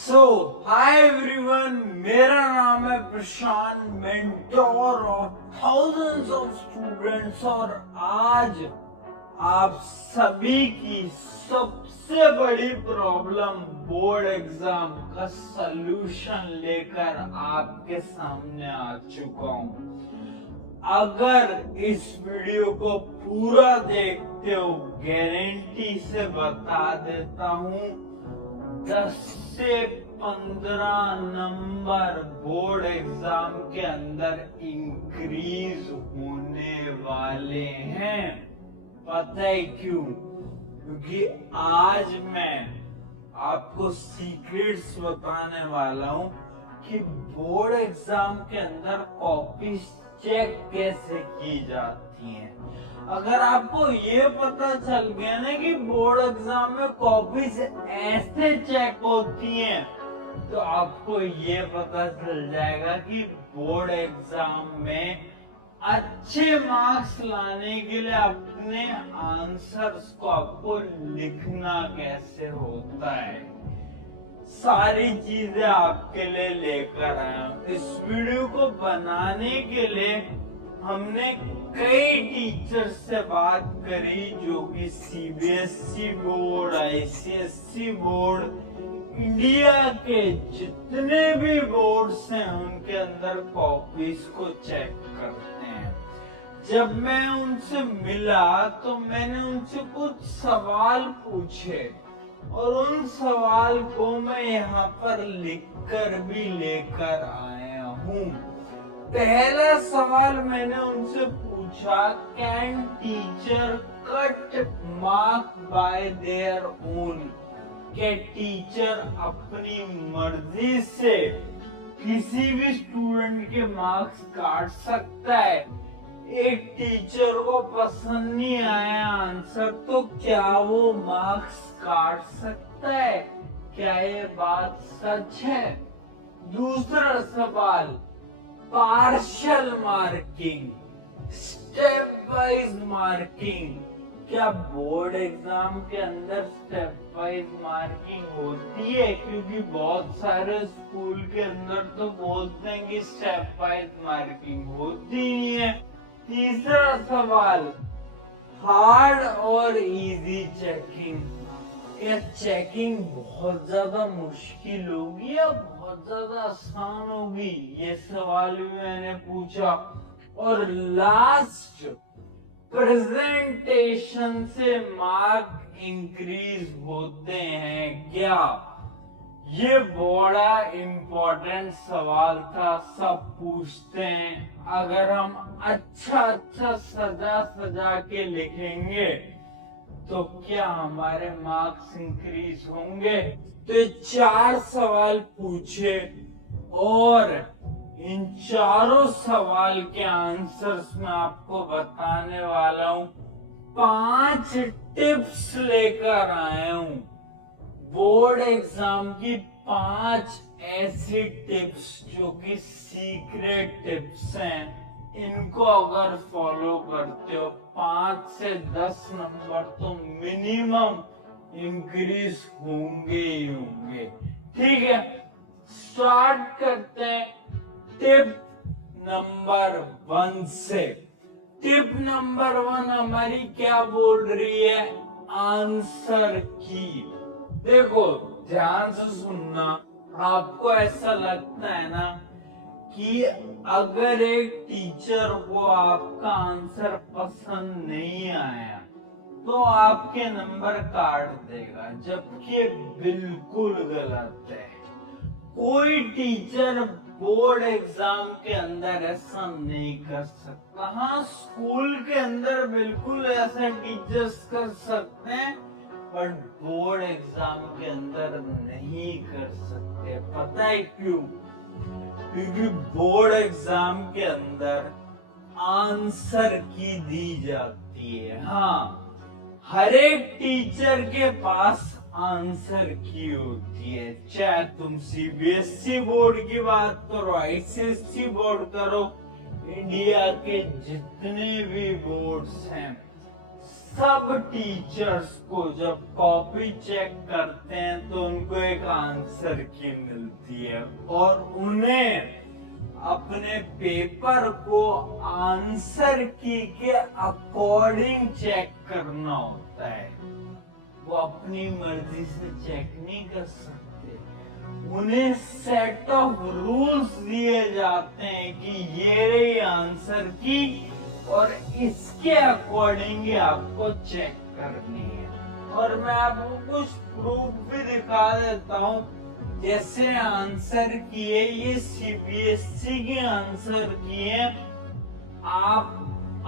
Hi everyone, मेरा नाम है Prashant, mentor of thousands of students. और आज आप सभी की सबसे बड़ी प्रॉब्लम बोर्ड एग्जाम का सलूशन लेकर आपके सामने आ चुका हूं। अगर इस वीडियो को पूरा देखते हो, गारंटी से बता देता हूं 10 से 15 नंबर बोर्ड एग्जाम के अंदर इंक्रीज होने वाले हैं। पता है क्यों? क्योंकि आज मैं आपको सीक्रेट्स बताने वाला हूं कि बोर्ड एग्जाम के अंदर कॉपीज चेक कैसे की जाती हैं। अगर आपको ये पता चल गया ना कि बोर्ड एग्जाम में कॉपीज ऐसे चेक होती हैं, तो आपको ये पता चल जाएगा कि बोर्ड एग्जाम में अच्छे मार्क्स लाने के लिए अपने आंसर्स को आपको लिखना कैसे होता है। सारी चीजें आपके लिए लेकर आया हूं। इस वीडियो को बनाने के लिए हमने कई टीचर से बात करी, जो कि CBSE board, ICSE board, India के जितने भी बोर्ड्स हैं उनके अंदर कॉपीज को चेक करते हैं। जब मैं उनसे मिला तो मैंने उनसे कुछ सवाल पूछे और उन सवाल को मैं यहाँ पर लिखकर भी लेकर आया हूँ। पहला सवाल मैंने उनसे पूछा, can teacher cut mark bye their own? क्या टीचर अपनी मर्जी से किसी भी स्टूडेंट के मार्क्स काट सकता है? एक टीचर को पसंद नहीं आया आंसर, तो क्या वो मार्क्स काट सकता है? क्या ये बात सच है? दूसरा सवाल, partial marking, step wise marking, क्या बोर्ड एग्जाम के अंदर स्टेप वाइज मार्किंग होती है? क्योंकि बहुत सारे स्कूल के अंदर तो बोलते हैं कि स्टेप वाइज मार्किंग होती नहीं है। तीसरा सवाल, हार्ड और इजी चेकिंग, क्या चेकिंग बहुत ज्यादा मुश्किल होगी या बहुत ज्यादा आसान होगी? ये सवाल भी मैंने पूछा। और लास्ट, प्रेजेंटेशन से मार्क इंक्रीज होते हैं क्या? ये बड़ा इम्पोर्टेंट सवाल था, सब पूछते हैं। अगर हम अच्छा सजा के लिखेंगे तो क्या हमारे मार्क्स इंक्रीज होंगे? तो 4 सवाल पूछे और इन चारों सवाल के आंसर्स मैं आपको बताने वाला हूं। 5 टिप्स लेकर आया हूं, बोर्ड एग्जाम की 5 ऐसी टिप्स जो कि सीक्रेट टिप्स हैं। इनको अगर फॉलो करते हो 5 से 10 नंबर तो मिनिमम इंक्रीज होंगे ही होंगे। ठीक है, स्टार्ट करते हैं टिप नंबर 1 से। टिप नंबर 1 हमारी क्या बोल रही है? आंसर की। देखो, ध्यान से सुनना। आपको ऐसा लगता है ना कि अगर एक टीचर को आपका आंसर पसंद नहीं आया तो आपके नंबर काट देगा, जबकि बिल्कुल गलत है। कोई टीचर बोर्ड एग्जाम के अंदर ऐसा नहीं कर सकता। हाँ, स्कूल के अंदर बिल्कुल ऐसे टीचर्स कर सकते हैं, बट बोर्ड एग्जाम के अंदर नहीं कर सकते। पता है क्यों? क्योंकि बोर्ड एग्जाम के अंदर आंसर की दी जाती है। हाँ, हर एक टीचर के पास आंसर की होती है, चाहे तुम सीबीएसई बोर्ड की बात करो, आईसीएसई बोर्ड करो, इंडिया के जितने भी बोर्ड्स हैं सब टीचर्स को जब कॉपी चेक करते हैं तो उनको एक आंसर की मिलती है और उन्हें अपने पेपर को आंसर की के अकॉर्डिंग चेक करना होता है। वो अपनी मर्जी से चेक नहीं कर सकते। उन्हें सेट ऑफ रूल्स दिए जाते हैं कि ये रही आंसर की और इसके अकॉर्डिंग ही आपको चेक करनी है। और मैं आपको कुछ प्रूफ भी दिखा देता हूँ। जैसे आंसर किए ये सीबीएसई के आंसर किए, आप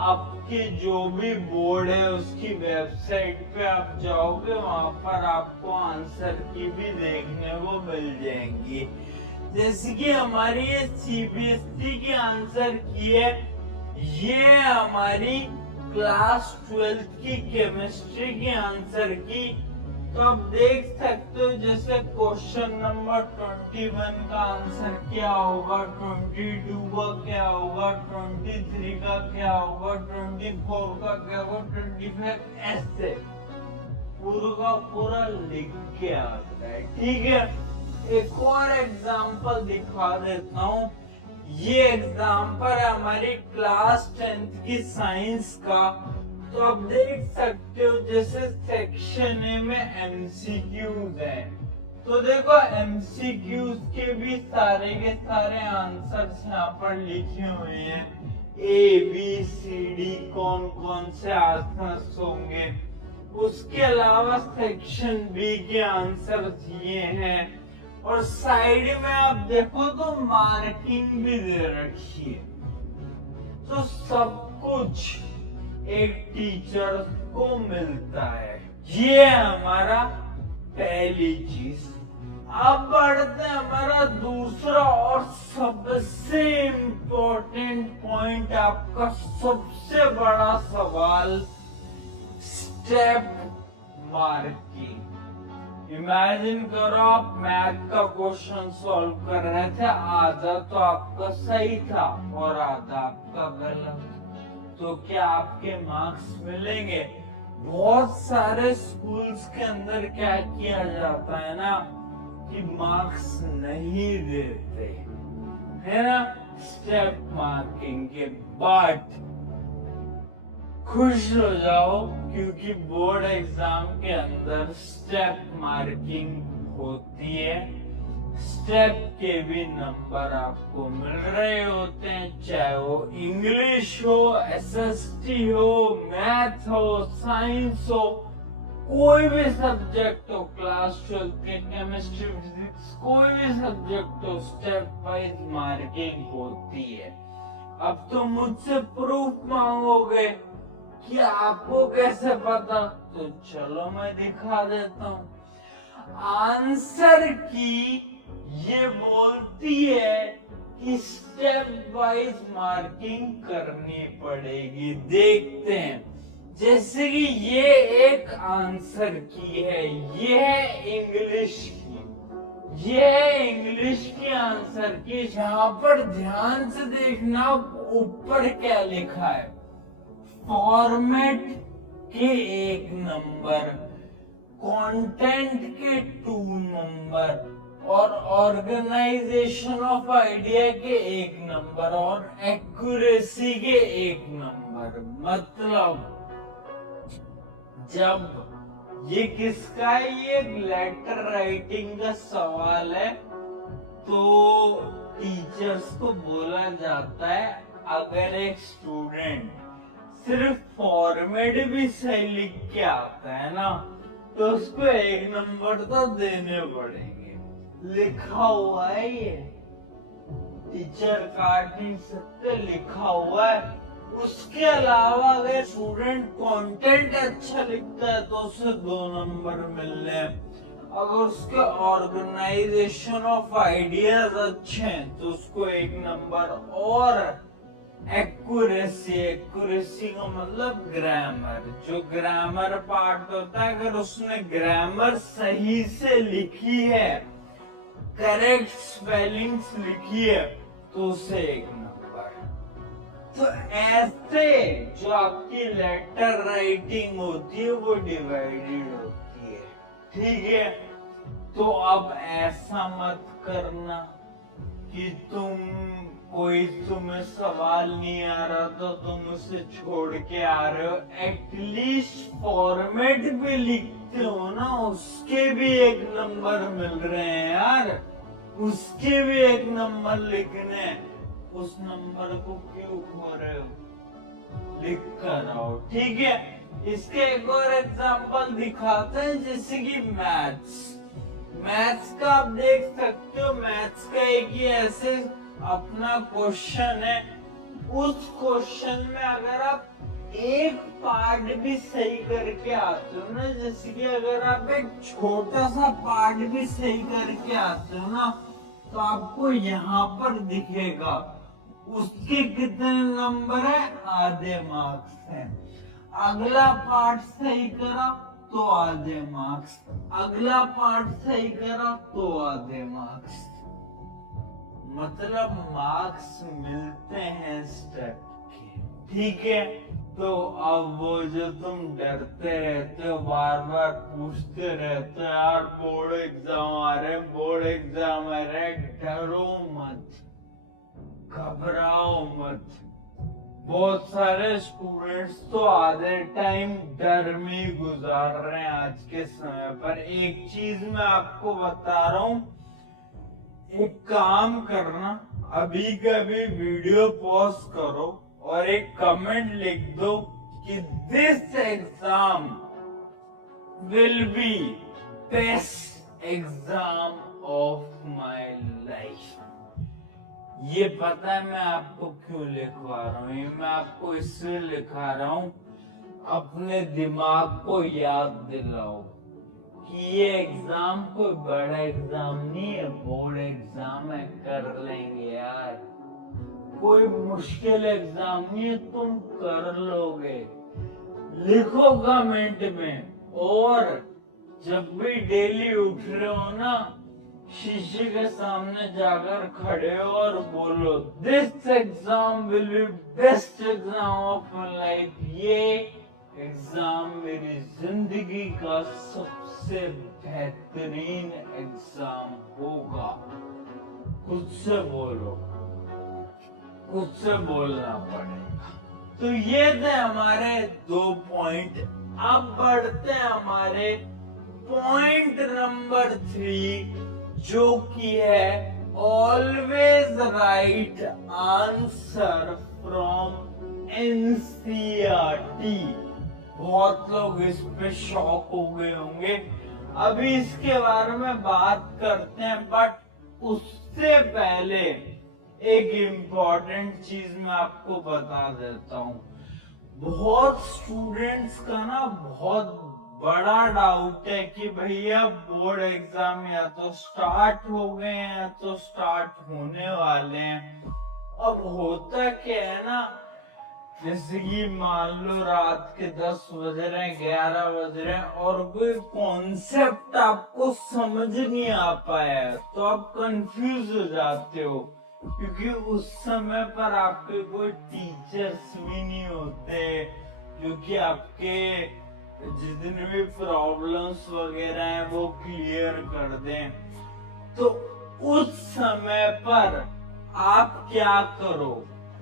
आपके जो भी बोर्ड है उसकी वेबसाइट पे आप जाओगे, वहां पर आपको आंसर की भी देखने को मिल जाएंगी। जैसे कि हमारी ये सीबीएसई की आंसर की है, ये हमारी क्लास 12th की केमिस्ट्री की आंसर की। तो आप देख सकते हो जैसे क्वेश्चन नंबर 21 का आंसर क्या होगा, 22 का क्या होगा, 23 का क्या होगा, 24 का क्या होगा, 25 ऐसे पूरा का पूरा लिख के आता है। ठीक है, एक और एग्जांपल दिखा देता हूँ। ये एग्जांपल है हमारी क्लास 10th की साइंस का। तो आप देख सकते हो जैसे सेक्शन ए में एमसीक्यूज है, तो देखो एमसीक्यूज के भी सारे के सारे आंसर्स यहाँ पर लिखे हुए हैं। ए बी सी डी कौन कौन से आंसर्स होंगे। उसके अलावा सेक्शन बी के आंसर्स ये हैं और साइड में आप देखो तो मार्किंग भी दे रखी है। तो सब कुछ एक टीचर को मिलता है। ये हमारा पहली चीज। अब बढ़ते हैं हमारा दूसरा और सबसे इम्पोर्टेंट पॉइंट, आपका सबसे बड़ा सवाल, स्टेप मार्किंग। इमेजिन करो आप मैथ का क्वेश्चन सॉल्व कर रहे थे, आधा तो आपका सही था और आधा आपका गलत, तो क्या आपके मार्क्स मिलेंगे? बहुत सारे स्कूल्स के अंदर क्या किया जाता है ना कि मार्क्स नहीं देते है ना स्टेप मार्किंग के बाद। खुश हो जाओ क्योंकि बोर्ड एग्जाम के अंदर स्टेप मार्किंग होती है। स्टेप के भी नंबर आपको मिल रहे होते हैं, चाहे वो इंग्लिश हो, एसएसटी हो, मैथ हो, साइंस हो, कोई भी सब्जेक्ट हो, क्लास 12 के केमिस्ट्री, फिजिक्स, कोई भी सब्जेक्ट हो, स्टेप वाइज मार्किंग होती है। अब तो मुझसे प्रूफ मांगोगे कि आपको कैसे पता, तो चलो मैं दिखा देता हूँ। आंसर की ये बोलती है कि स्टेप वाइज मार्किंग करनी पड़ेगी। देखते हैं, जैसे कि ये एक आंसर की है, ये है इंग्लिश की, ये है इंग्लिश की आंसर की। यहाँ पर ध्यान से देखना ऊपर क्या लिखा है, फॉर्मेट के 1 नंबर, कंटेंट के 2 नंबर और ऑर्गेनाइजेशन ऑफ आइडिया के 1 नंबर और एक्यूरेसी के 1 नंबर। मतलब जब ये किसका है, ये लेटर राइटिंग का सवाल है, तो टीचर्स को बोला जाता है अगर एक स्टूडेंट सिर्फ फॉर्मेट भी सही लिख के आता है ना, तो उसको 1 नंबर तो देने पड़ेंगे। लिखा हुआ है, ये टीचर काट नहीं सकते, लिखा हुआ है। उसके अलावा अगर स्टूडेंट कंटेंट अच्छा लिखता है तो उसे 2 नंबर मिलने हैं। अगर उसके ऑर्गेनाइजेशन ऑफ आइडियाज अच्छे हैं तो उसको 1 नंबर। और एक्यूरेसी, एक्यूरेसी का मतलब ग्रामर, जो ग्रामर पार्ट होता है, अगर उसने ग्रामर सही से लिखी है, करेक्ट स्पेलिंग्स लिखी है, तो उसे 1 नंबर। तो ऐसे जो आपकी लेटर राइटिंग होती है वो डिवाइडेड होती है, ठीक है। तो अब ऐसा मत करना कि तुम्हें सवाल नहीं आ रहा तो तुम उसे छोड़ के आ रहे हो। एटलीस्ट फॉर्मेट भी लिखते हो ना, उसके भी एक नंबर मिल रहे हैं यार, उसके भी एक नंबर लिखने, उस नंबर को क्यों खो रहे हो, लिख कर आओ, ठीक है। इसके एक और एग्जांपल दिखाते हैं, जैसे कि मैथ्स का आप देख सकते हो। मैथ्स का एक ही ऐसे अपना क्वेश्चन है, उस क्वेश्चन में अगर आप एक पार्ट भी सही करके आते हो ना, जैसे कि अगर आप एक छोटा सा पार्ट भी सही करके आते हो ना, तो आपको यहाँ पर दिखेगा उसके कितने नंबर है, आधे मार्क्स हैं। अगला पार्ट सही करा तो आधे मार्क्स, अगला पार्ट सही करा तो आधे मार्क्स, मतलब मार्क्स मिलते हैं स्टेप के, ठीक है। तो अब वो जो तुम डरते रहते हो, बार बार पूछते रहते हो यार बोर्ड एग्जाम आ रहे, बोर्ड एग्जाम आ रहे, डरो मत, घबराओ मत। बहुत सारे स्टूडेंट्स तो आधे टाइम डर में गुजार रहे हैं आज के समय पर। एक चीज मैं आपको बता रहा हूं, एक काम करना, अभी कभी वीडियो पॉज करो और एक कमेंट लिख दो कि this exam will be best exam of my life. ये पता है मैं आपको क्यों लिखवा रहा हूँ, ये मैं आपको इसलिए लिखा रहा हूँ, अपने दिमाग को याद दिलाओ कि ये एग्जाम कोई बड़ा एग्जाम नहीं है, बोर्ड एग्जाम है, कर लेंगे यार, कोई मुश्किल एग्जाम नहीं है, तुम कर लोगे। लिखो कमेंट में, और जब भी डेली उठ रहे हो ना, शीशे के सामने जाकर खड़े हो और बोलो this exam will be best exam of my life. ये एग्जाम मेरी जिंदगी का सबसे बेहतरीन एग्जाम होगा। खुद से बोलो, खुद से बोलना पड़ेगा। तो ये थे हमारे 2 पॉइंट। अब बढ़ते हैं हमारे पॉइंट नंबर 3, जो कि है always right answer from NCERT. बहुत लोग इस पे शॉक हो गए होंगे, अभी इसके बारे में बात करते हैं, बट उससे पहले एक इम्पोर्टेंट चीज मैं आपको बता देता हूँ। बहुत स्टूडेंट्स का ना बहुत बड़ा डाउट है कि भैया बोर्ड एग्जाम या तो स्टार्ट हो गए हैं या तो स्टार्ट होने वाले हैं। अब होता क्या है ना, जैसे कि मान लो रात के 10 बज रहे हैं, 11 बज रहे हैं, और कोई कॉन्सेप्ट आपको समझ नहीं आ पाया है, तो आप कंफ्यूज हो जाते हो, क्योंकि उस समय पर आपके कोई टीचर्स भी नहीं होते जो कि आपके जितने भी प्रॉब्लम्स वगैरह हैं वो क्लियर कर दें। तो उस समय पर आप क्या करो,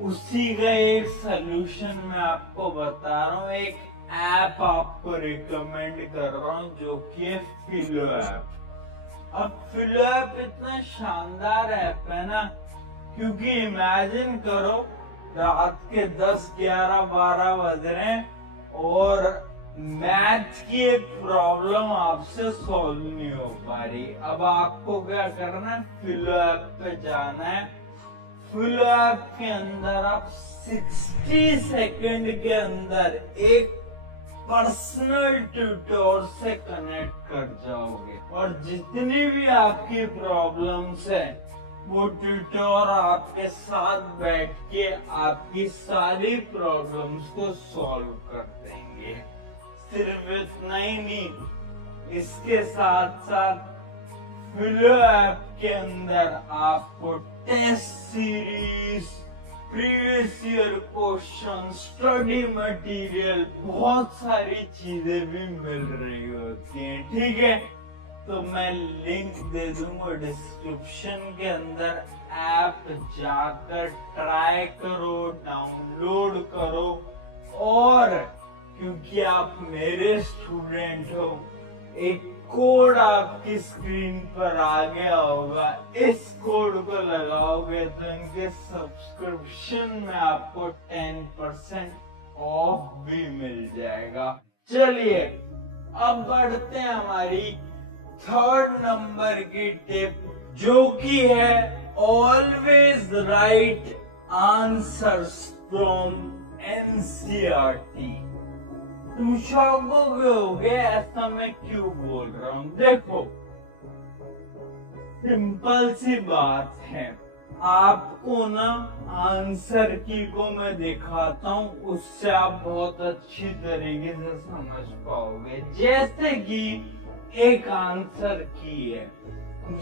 उसी का एक सलूशन मैं आपको बता रहा हूँ। एक ऐप आपको रिकमेंड कर रहा हूँ जो कि है फिलो ऐप। अब फिलो ऐप इतना शानदार ऐप है ना, क्योंकि इमेजिन करो रात के 10, 11, 12 बज रहे हैं और मैथ की एक प्रॉब्लम आपसे सॉल्व नहीं हो पा रही। अब आपको क्या करना है, फिलो ऐप पे जाना है। फिलो ऐप के अंदर आप 60 सेकंड के अंदर एक पर्सनल ट्यूटर से कनेक्ट कर जाओगे, और जितनी भी आपकी प्रॉब्लम्स है वो ट्यूटर आपके साथ बैठ के आपकी सारी प्रॉब्लम्स को सॉल्व कर देंगे। सिर्फ इतना ही नहीं, इसके साथ साथ फिलो ऐप के अंदर आपको test series, previous year question, study material, बहुत सारी चीजें भी मिल रही होती हैं, ठीक है। तो मैं लिंक दे दूंगा डिस्क्रिप्शन के अंदर, ऐप जाकर ट्राई करो, डाउनलोड करो। और क्योंकि आप मेरे स्टूडेंट हो, एक कोड आपकी स्क्रीन पर आ गया होगा, इस कोड को लगाओगे तो इनके सब्सक्रिप्शन में आपको 10% ऑफ भी मिल जाएगा। चलिए अब बढ़ते हैं हमारी थर्ड नंबर की टिप, जो कि है always right answers from NCERT. तुम शौकों हो गए ऐसा मैं क्यों बोल रहा हूं? देखो, सिंपल सी बात है, आपको ना आंसर की को मैं दिखाता हूं, उससे आप बहुत अच्छी तरीके से समझ पाओगे। जैसे कि एक आंसर की है,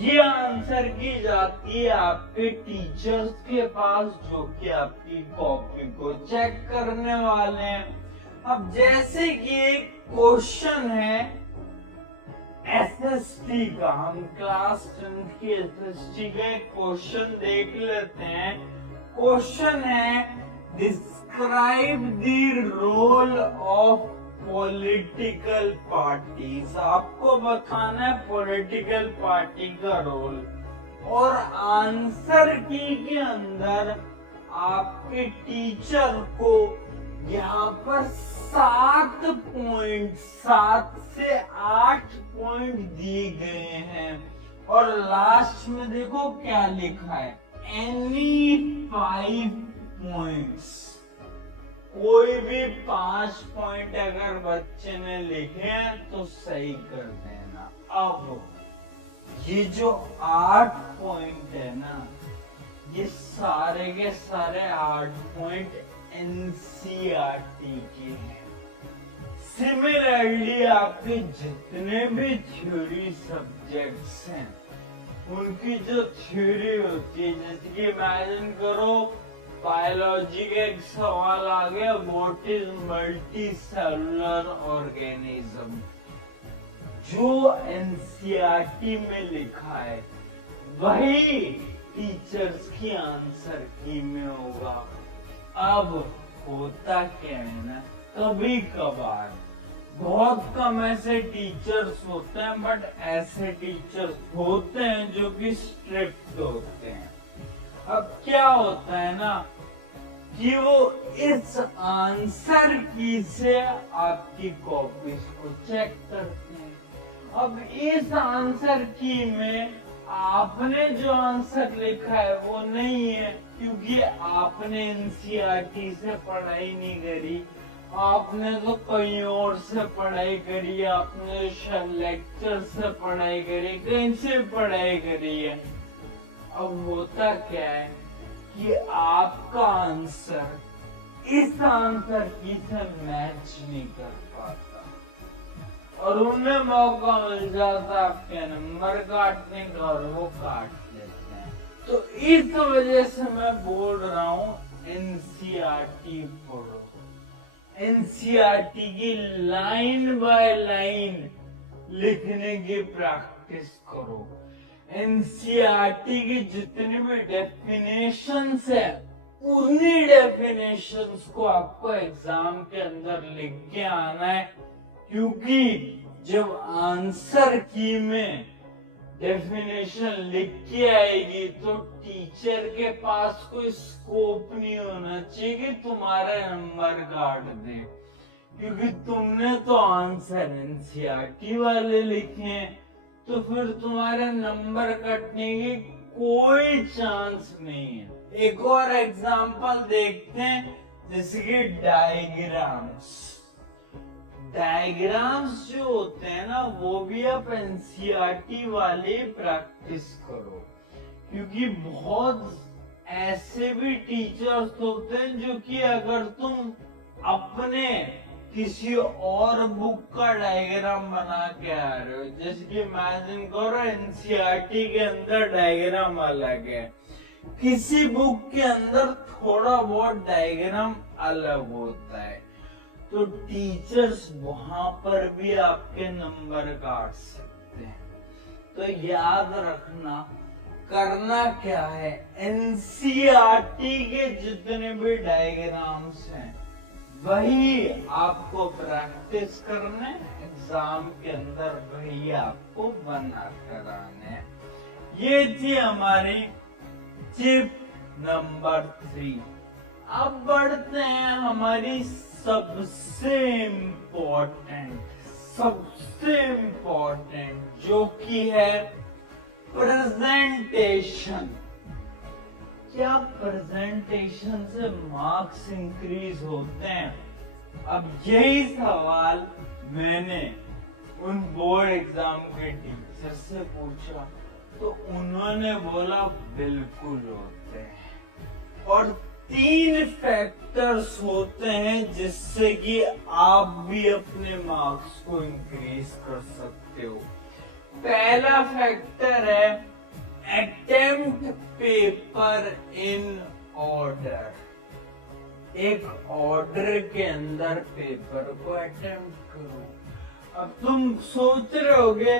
ये आंसर की जाती है आपके टीचर्स के पास, जो कि आपकी कॉपी को चेक करने वाले हैं। अब जैसे कि एक क्वेश्चन है एसएसटी का, हम क्लास 10th की एसएसटी का एक क्वेश्चन देख लेते हैं। क्वेश्चन है describe the role of political parties. आपको बताना है पॉलिटिकल पार्टी का रोल, और आंसर की के अंदर आपके टीचर को यहाँ पर 7 पॉइंट, 7 से 8 पॉइंट दिए गए हैं। और लास्ट में देखो क्या लिखा है, एनी 5 पॉइंट्स। कोई भी 5 पॉइंट अगर बच्चे ने लिखे हैं तो सही कर देना। अब ये जो 8 पॉइंट है ना, ये सारे के सारे 8 पॉइंट एनसीईआरटी के हैं। सिमिलरली आपके जितने भी थ्योरी सब्जेक्ट्स हैं, उनकी जो थ्योरी होती है, जैसे कि इमेजिन करो बायोलॉजी का एक सवाल आ गया, what is multi cellular organism, जो एनसीईआरटी में लिखा है वही टीचर्स की आंसर की में होगा। अब होता क्या है ना, कभी कभार बहुत कम ऐसे टीचर्स होते हैं, बट ऐसे टीचर्स होते हैं जो कि स्ट्रिक्ट होते हैं। अब क्या होता है ना कि वो इस आंसर की से आपकी कॉपीज को चेक करते हैं। अब इस आंसर की में आपने जो आंसर लिखा है वो नहीं है, क्योंकि आपने एनसीईआरटी से पढ़ाई नहीं करी, आपने तो कहीं और से पढ़ाई करी, आपने शायद लेक्चर से पढ़ाई करी, कहीं से पढ़ाई करी है। अब होता क्या है कि आपका आंसर इस आंसर की से मैच नहीं कर पाता, और उन्हें मौका मिल जाता आपके नंबर काटने का, और वो काट लेते हैं। तो इस वजह से मैं बोल रहा हूँ एनसीईआरटी पढ़ो, एनसीईआरटी की लाइन बाय लाइन लिखने की प्रैक्टिस करो। एनसीईआरटी की जितनी भी डेफिनेशंस है, उन्हीं डेफिनेशंस को आपको एग्जाम के अंदर लिख के आना है, क्योंकि जब आंसर की में डेफिनेशन लिख के आएगी तो टीचर के पास कोई स्कोप नहीं होना चाहिए कि तुम्हारे नंबर काट दे, क्योंकि तुमने तो आंसर एनसीईआरटी वाले लिखे हैं, तो फिर तुम्हारे नंबर कटने की कोई चांस नहीं है। एक और एग्जांपल देखते हैं, जैसे कि डायग्राम्स। डायग्राम्स जो होते हैं ना, वो भी आप एनसीईआरटी वाले प्रैक्टिस करो, क्योंकि बहुत ऐसे भी टीचर्स होते हैं जो कि अगर तुम अपने किसी और बुक का डायग्राम बना के आ रहे हो, जैसे कि इमेजिन करो एनसीईआरटी के अंदर डायग्राम अलग है, किसी बुक के अंदर थोड़ा बहुत डायग्राम अलग होता है, तो टीचर्स वहां पर भी आपके नंबर काट सकते हैं। तो याद रखना, करना क्या है, एनसीईआरटी के जितने भी डायग्राम्स हैं वही आपको प्रैक्टिस करने, एग्जाम के अंदर वही आपको बना कराने। ये थी हमारी टिप नंबर 3। अब बढ़ते हैं हमारी सबसे इम्पोर्टेंट जो कि है प्रेजेंटेशन। क्या प्रेजेंटेशन से मार्क्स इंक्रीज होते हैं? अब यही सवाल मैंने उन बोर्ड एग्जाम के टीचर से पूछा, तो उन्होंने बोला बिल्कुल होते हैं। और 3 फैक्टर्स होते हैं जिससे कि आप भी अपने मार्क्स को इंक्रीज कर सकते हो। पहला फैक्टर है अटेम्प्ट पेपर इन ऑर्डर। एक ऑर्डर के अंदर पेपर को अटेम्प्ट करो। अब तुम सोच रहे होगे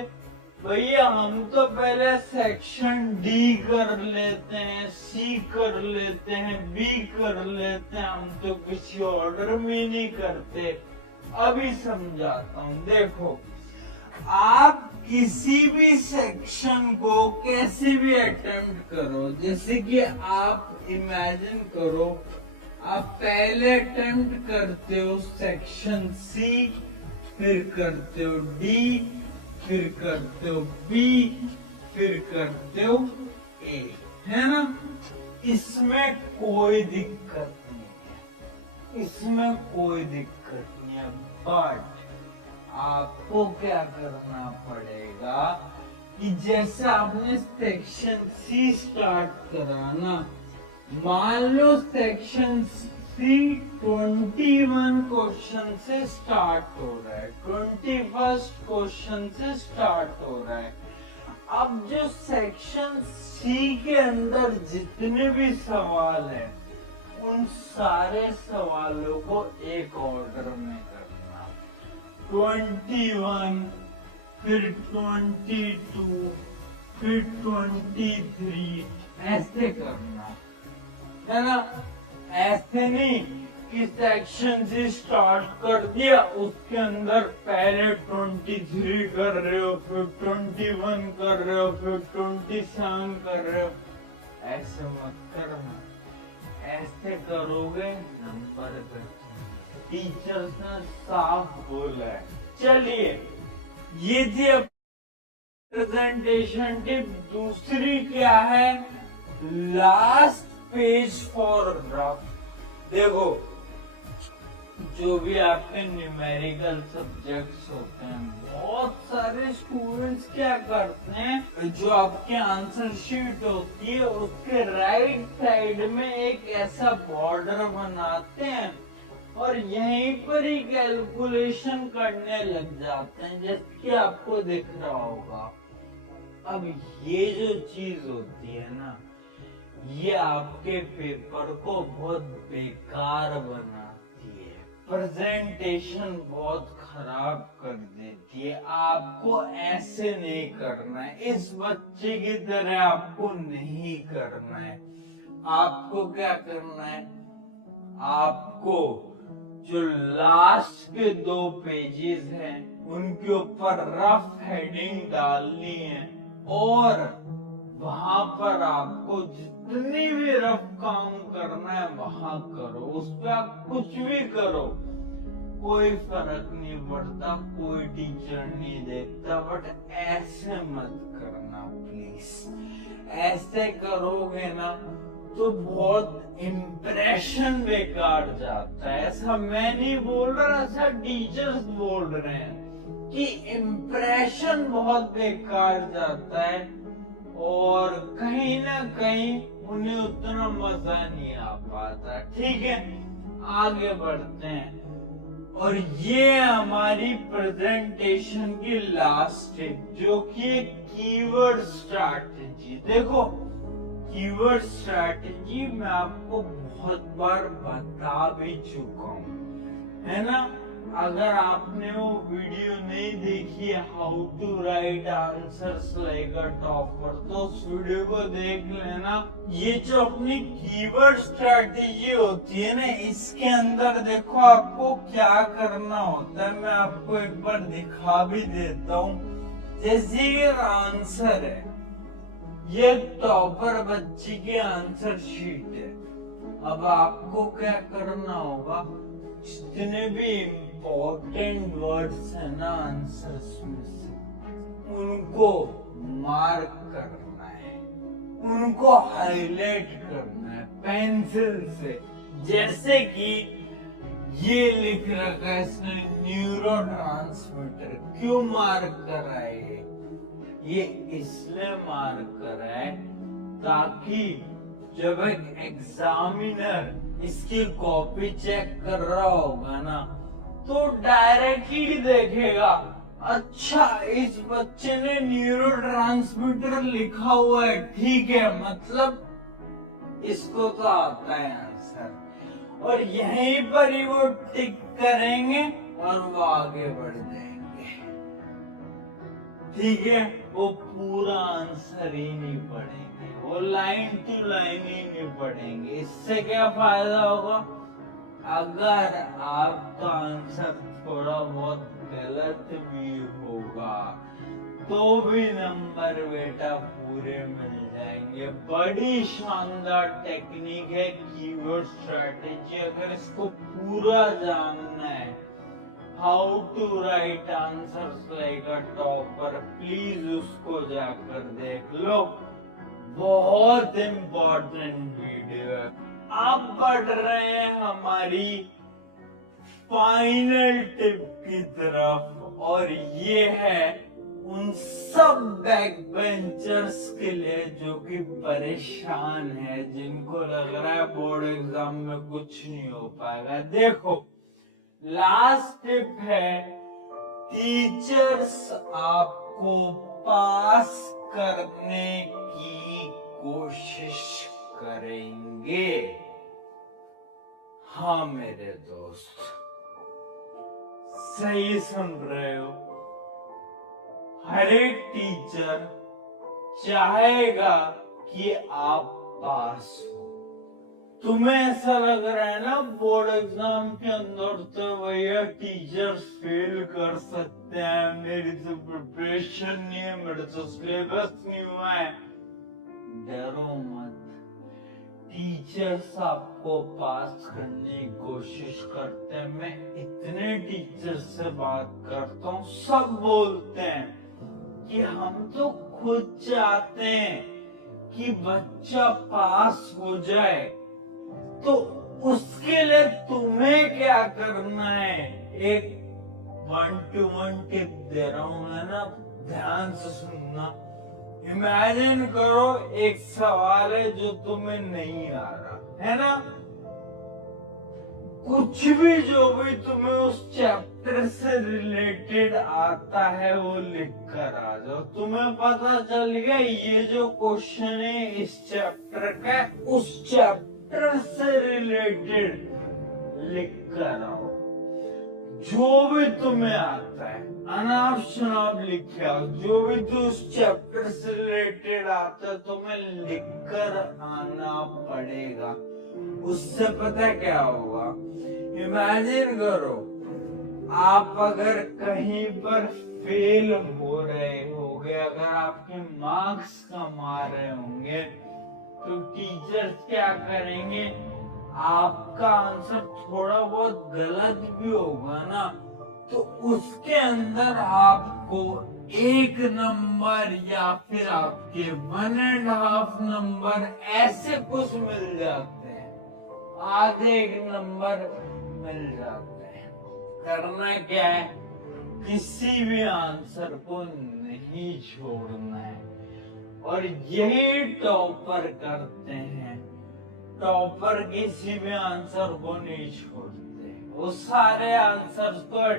भैया हम तो पहले सेक्शन डी कर लेते हैं, सी कर लेते हैं, बी कर लेते हैं, हम तो किसी ऑर्डर में नहीं करते। अभी समझाता हूँ। देखो, आप किसी भी सेक्शन को कैसे भी अटेम्प्ट करो, जैसे कि आप इमेजिन करो आप पहले अटेम्प्ट करते हो सेक्शन सी, फिर करते हो डी, फिर करते हो बी, फिर करते हो ए, है ना? इसमें कोई दिक्कत नहीं है, इसमें कोई दिक्कत नहीं है। बट आपको क्या करना पड़ेगा कि जैसे आपने सेक्शन सी स्टार्ट करा ना, मान लो सेक्शन सी 21 क्वेश्चन से स्टार्ट हो रहा है, 21st क्वेश्चन से स्टार्ट हो रहा है। अब जो सेक्शन सी के अंदर जितने भी सवाल हैं, उन सारे सवालों को एक ऑर्डर में करना। 21, फिर 22, फिर 23, ऐसे करना, है ना? ऐसे नहीं कि सेक्शन से स्टार्ट कर दिया, उसके अंदर पहले 23 कर रहे हो, फिर 21 कर रहे हो, फिर 27 कर रहे हो। ऐसे मत करना। ऐसे करोगे नंबर कटेंगे। टीचर्स ने साफ बोला है। चलिए, ये थी प्रेजेंटेशन टिप। दूसरी क्या है? Last page for rough. देखो, जो भी आपके न्यूमेरिकल सब्जेक्ट्स होते हैं, बहुत सारे स्टूडेंट्स क्या करते हैं, जो आपके आंसर शीट होती है उसके राइट साइड में एक ऐसा बॉर्डर बनाते हैं और यहीं पर ही कैलकुलेशन करने लग जाते हैं, जैसे कि आपको दिख रहा होगा। अब ये जो चीज होती है ना, ये आपके पेपर को बहुत बेकार बनाती है, प्रेजेंटेशन बहुत खराब कर देती है। आपको ऐसे नहीं करना है, इस बच्चे की तरह आपको नहीं करना है। आपको क्या करना है? आपको जो लास्ट के 2 पेजेस हैं उनके ऊपर रफ हेडिंग डालनी है और वहां पर आपको जितनी भी रफ काम करना है वहां करो। उस पर आप कुछ भी करो, कोई फर्क नहीं पड़ता, कोई टीचर नहीं देखता। बट ऐसे मत करना प्लीज। ऐसे करोगे ना तो बहुत इम्प्रेशन बेकार जाता है। ऐसा मैं नहीं बोल रहा, ऐसा टीचर्स बोल रहे हैं कि इम्प्रेशन बहुत बेकार जाता है और कहीं ना कहीं उन्हें उतना मजा नहीं आ पाता। ठीक है, आगे बढ़ते हैं। और ये हमारी प्रेजेंटेशन की लास्ट टिप, जो कि एक कीवर्ड स्ट्रैटेजी। देखो, कीवर्ड स्ट्रैटेजी मैं आपको बहुत बार बता भी चुका हूँ, है ना। अगर आपने वो वीडियो नहीं देखी है how to write answers like a topper, तो उस वीडियो को देख लेना। ये जो अपनी कीवर्ड स्ट्रैटेजी होती है ना, इसके अंदर देखो आपको क्या करना होता है, मैं आपको एक बार दिखा भी देता हूँ। जैसे ये आंसर है, ये टॉपर बच्ची की आंसर शीट है। अब आपको क्या करना होगा, जितने भी इम्पोर्टेंट वर्ड्स है ना आंसर्स में से, उनको मार्क करना है, उनको हाईलाइट करना है पेंसिल से। जैसे कि ये लिख रखा है इसने न्यूरोट्रांसमीटर, क्यों मार्क करा है ये इसलिए मार्क करा है ताकि जब एक एग्जामिनर इसकी कॉपी चेक कर रहा होगा ना, तो डायरेक्टली देखेगा, अच्छा इस बच्चे ने न्यूरोट्रांसमीटर लिखा हुआ है, ठीक है, मतलब इसको तो आता है आंसर। और यहीं पर ही वो टिक करेंगे और वो आगे बढ़ जाएंगे, ठीक है। वो पूरा आंसर ही नहीं पढ़ेंगे, वो लाइन टू लाइन ही नहीं पढ़ेंगे। इससे क्या फायदा होगा, अगर आपका आंसर थोड़ा बहुत गलत भी होगा तो भी नंबर बेटा पूरे मिल जाएंगे। बड़ी शानदार टेक्निक है कीवर्ड स्ट्रैटेजी, अगर इसको पूरा जानना है, how to write answers like a topper, please उसको जाकर देख लो, बहुत इम्पोर्टेंट वीडियो है। आप बढ़ रहे हैं हमारी फाइनल टिप की तरफ, और ये है उन सब बैक बेंचर्स के लिए जो कि परेशान है, जिनको लग रहा है बोर्ड एग्जाम में कुछ नहीं हो पाएगा। देखो लास्ट टिप है, टीचर्स आपको पास करने की कोशिश करेंगे। हाँ मेरे दोस्त, सही सुन रहे हो, हर एक टीचर चाहेगा कि आप पास हो। तुम्हें ऐसा लग रहा है ना बोर्ड एग्जाम के अंदर तो भैया टीचर्स फेल कर सकते हैं, मेरी तो प्रिपरेशन नहीं है, मेरे तो सिलेबस नहीं हुआ है। डरो मत, टीचर्स आपको पास करने की कोशिश करते हैं। मैं इतने टीचर से बात करता हूँ, सब बोलते हैं कि हम तो खुद चाहते हैं कि बच्चा पास हो जाए, तो उसके लिए तुम्हें क्या करना है। एक 1-to-1 टिप दे रहा हूं मैं ना, ध्यान से सुनना। इमेजिन करो एक सवाल है जो तुम्हें नहीं आ रहा है ना, कुछ भी जो भी तुम्हें उस चैप्टर से रिलेटेड आता है वो लिख कर आ जाओ। तुम्हें पता चल गया ये जो क्वेश्चन है इस चैप्टर का, उस चैप्टर से रिलेटेड लिख कर आओ। जो भी तुम्हें आता है, अनाप शनाप लिख आओ, जो भी तो उस चैप्टर से रिलेटेड आता है तुम्हें लिख कर आना पड़ेगा। उससे पता क्या होगा, इमेजिन करो आप अगर कहीं पर फेल हो रहे होगे, अगर आपके मार्क्स कम आ रहे होंगे, तो टीचर्स क्या करेंगे, आपका आंसर थोड़ा बहुत गलत भी होगा ना, तो उसके अंदर आपको 1 नंबर या फिर आपके 1.5 नंबर ऐसे कुछ मिल जाते हैं, आधे 1 नंबर मिल जाते हैं। करना क्या है, किसी भी आंसर को नहीं छोड़ना है, और यही टॉपर करते हैं। टॉपर किसी भी आंसर को नहीं छोड़ते, वो सारे आंसर्स को